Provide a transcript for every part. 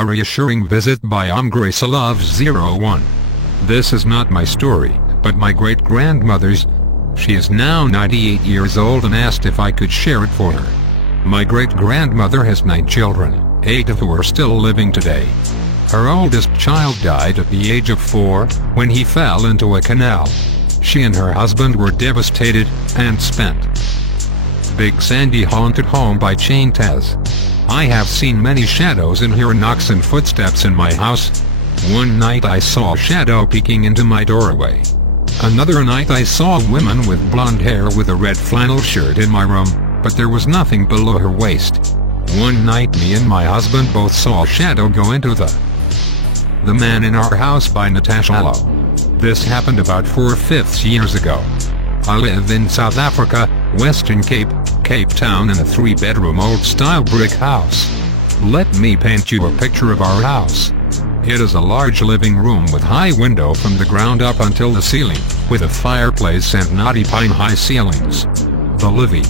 A reassuring visit by Gracelove01. This is not my story, but my great-grandmother's. She is now 98 years old and asked if I could share it for her. My great-grandmother has 9 children, 8 of who are still living today. Her oldest child died at the age of 4, when he fell into a canal. She and her husband were devastated, and spent. Big Sandy Haunted Home by Chain Tez. I have seen many shadows and hear knocks and footsteps in my house. One night I saw a shadow peeking into my doorway. Another night I saw a woman with blonde hair with a red flannel shirt in my room, but there was nothing below her waist. One night me and my husband both saw a shadow go into The Man in Our House by Natasha Allo. This happened about 4/5 years ago. I live in South Africa, Western Cape Town, in a 3-bedroom old-style brick house. Let me paint you a picture of our house. It is a large living room with high window from the ground up until the ceiling, with a fireplace and knotty pine-high ceilings. The Livy.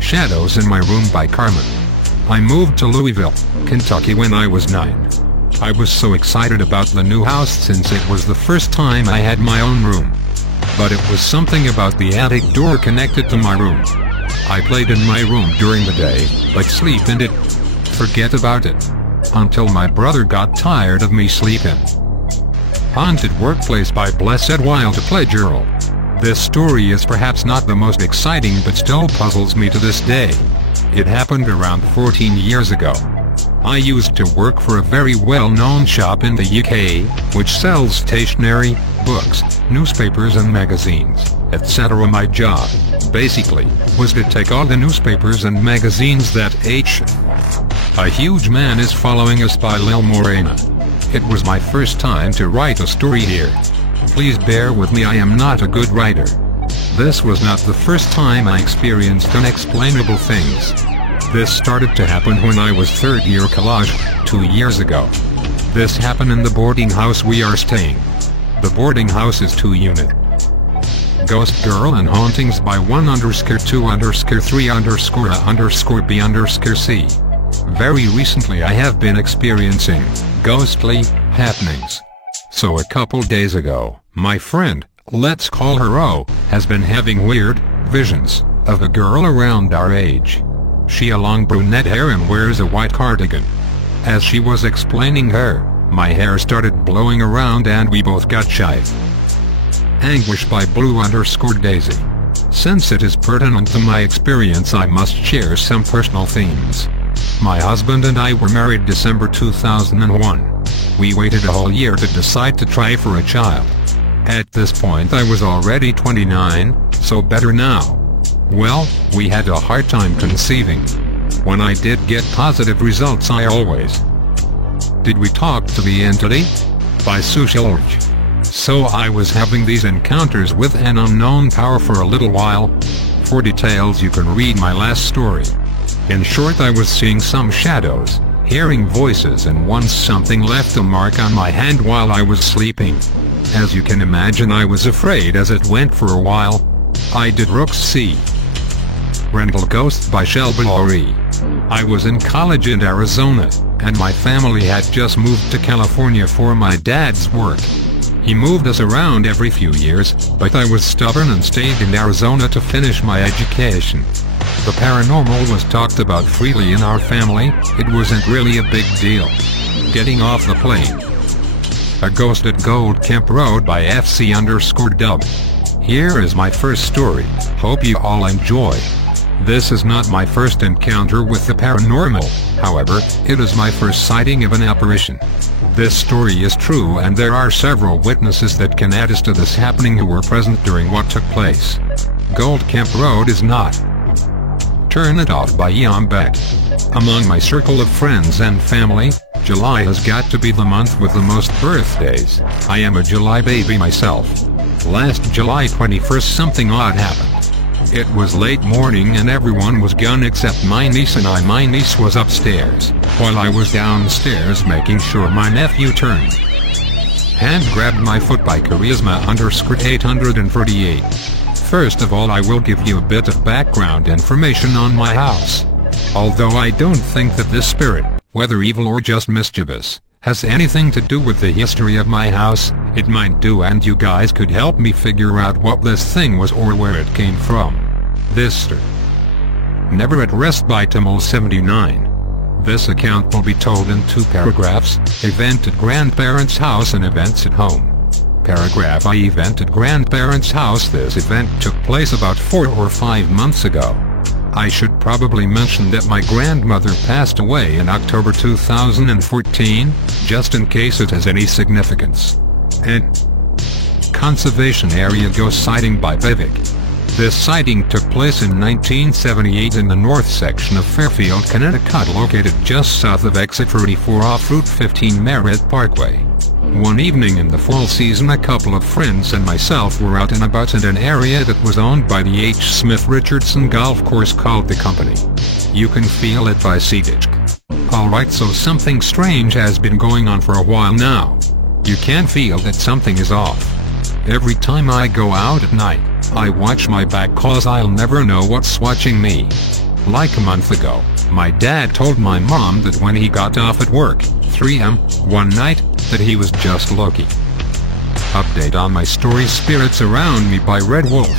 Shadows in My Room by Carmen. I moved to Louisville, Kentucky when I was 9. I was so excited about the new house since it was the first time I had my own room. But it was something about the attic door connected to my room. I played in my room during the day, but sleep in it. Forget about it. Until my brother got tired of me sleeping. Haunted Workplace by Blessed Wild Pleasure. This story is perhaps not the most exciting but still puzzles me to this day. It happened around 14 years ago. I used to work for a very well-known shop in the UK, which sells stationery, books, newspapers and magazines, etc. My job, basically, was to take all the newspapers and magazines that A Huge Man Is Following Us by Lil Morena. It was my first time to write a story here. Please bear with me, I am not a good writer. This was not the first time I experienced unexplainable things. This started to happen when I was 3rd year college, 2 years ago. This happened in the boarding house we are staying. The boarding house is 2-unit. Ghost Girl and Hauntings by 1_2_3_A_B_C. Very recently I have been experiencing ghostly happenings. So a couple days ago, my friend, let's call her O, has been having weird visions of a girl around our age. She has long brunette hair and wears a white cardigan. As she was explaining her, my hair started blowing around and we both got shy. Anguish by Blue_Daisy. Since it is pertinent to my experience, I must share some personal themes. My husband and I were married December 2001. We waited a whole year to decide to try for a child. At this point I was already 29, so better now. Well, we had a hard time conceiving. When I did get positive results I always Did We Talk to the Entity? By Sue Shilge. So I was having these encounters with an unknown power for a little while. For details you can read my last story. In short, I was seeing some shadows, hearing voices, and once something left a mark on my hand while I was sleeping. As you can imagine, I was afraid as it went for a while. I did Rook C. Rental Ghost by Shelby Laurie. I was in college in Arizona, and my family had just moved to California for my dad's work. He moved us around every few years, but I was stubborn and stayed in Arizona to finish my education. The paranormal was talked about freely in our family. It wasn't really a big deal. Getting off the plane. A Ghost at Gold Camp Road by FC_Dub. Here is my first story. Hope you all enjoy. This is not my first encounter with the paranormal, however, it is my first sighting of an apparition. This story is true and there are several witnesses that can attest to this happening who were present during what took place. Gold Camp Road is not. Turn It Off by Yam Beck. Among my circle of friends and family, July has got to be the month with the most birthdays. I am a July baby myself. Last July 21st something odd happened. It was late morning and everyone was gone except my niece and I. My niece was upstairs, while I was downstairs making sure my nephew turned. Hand grabbed my foot by Charisma_838. First of all, I will give you a bit of background information on my house. Although I don't think that this spirit, whether evil or just mischievous, has anything to do with the history of my house, it might do, and you guys could help me figure out what this thing was or where it came from. This Never at Rest by Tamil79. This account will be told in 2 paragraphs: event at grandparents' house and events at home. Paragraph I. Event at grandparents' house. This event took place about 4 or 5 months ago. I should probably mention that my grandmother passed away in October 2014, just in case it has any significance. And Conservation Area Ghost Sighting by Vivek. This sighting took place in 1978 in the north section of Fairfield, Connecticut, located just south of exit 34 off Route 15 Merritt Parkway. One evening in the fall season, a couple of friends and myself were out and about in an area that was owned by the H. Smith Richardson Golf Course called The Company. You can feel it by Seeditch. Alright, so something strange has been going on for a while now. You can feel that something is off. Every time I go out at night, I watch my back cause I'll never know what's watching me. Like a month ago, my dad told my mom that when he got off at work, 3 am, one night, that he was just lucky. Update on my story Spirits Around Me by Red Wolf.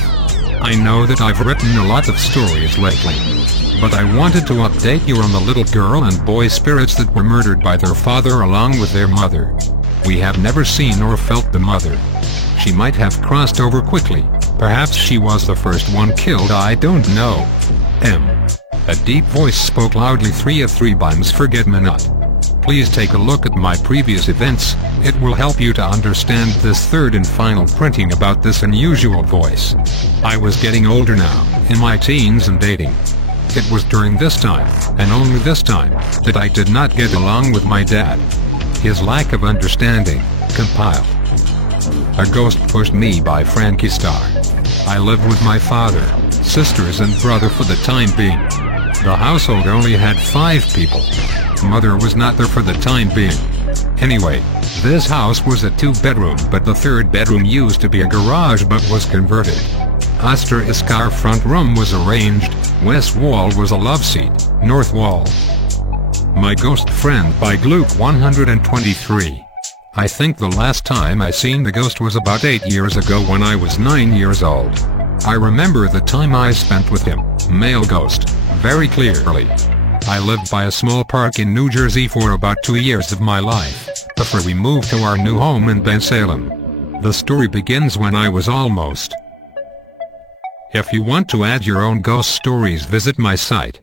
I know that I've written a lot of stories lately, but I wanted to update you on the little girl and boy spirits that were murdered by their father along with their mother. We have never seen or felt the mother. She might have crossed over quickly. Perhaps she was the first one killed, I don't know. A deep voice spoke loudly. 3 of 3 Bimes Forget Me Not. Please take a look at my previous events, it will help you to understand this third and final printing about this unusual voice. I was getting older now, in my teens and dating. It was during this time, and only this time, that I did not get along with my dad. His lack of understanding. Compiled. A Ghost Pushed Me by Frankie Starr. I lived with my father, sisters and brother for the time being. The household only had 5 people. Mother was not there for the time being. Anyway, this house was a 2-bedroom, but the 3rd bedroom used to be a garage but was converted. Asterisk front room was arranged, west wall was a love seat, north wall. My Ghost Friend by Gluke 123. I think the last time I seen the ghost was about 8 years ago when I was 9 years old. I remember the time I spent with him, male ghost, very clearly. I lived by a small park in New Jersey for about 2 years of my life, before we moved to our new home in Bensalem. The story begins when I was almost. If you want to add your own ghost stories, visit my site.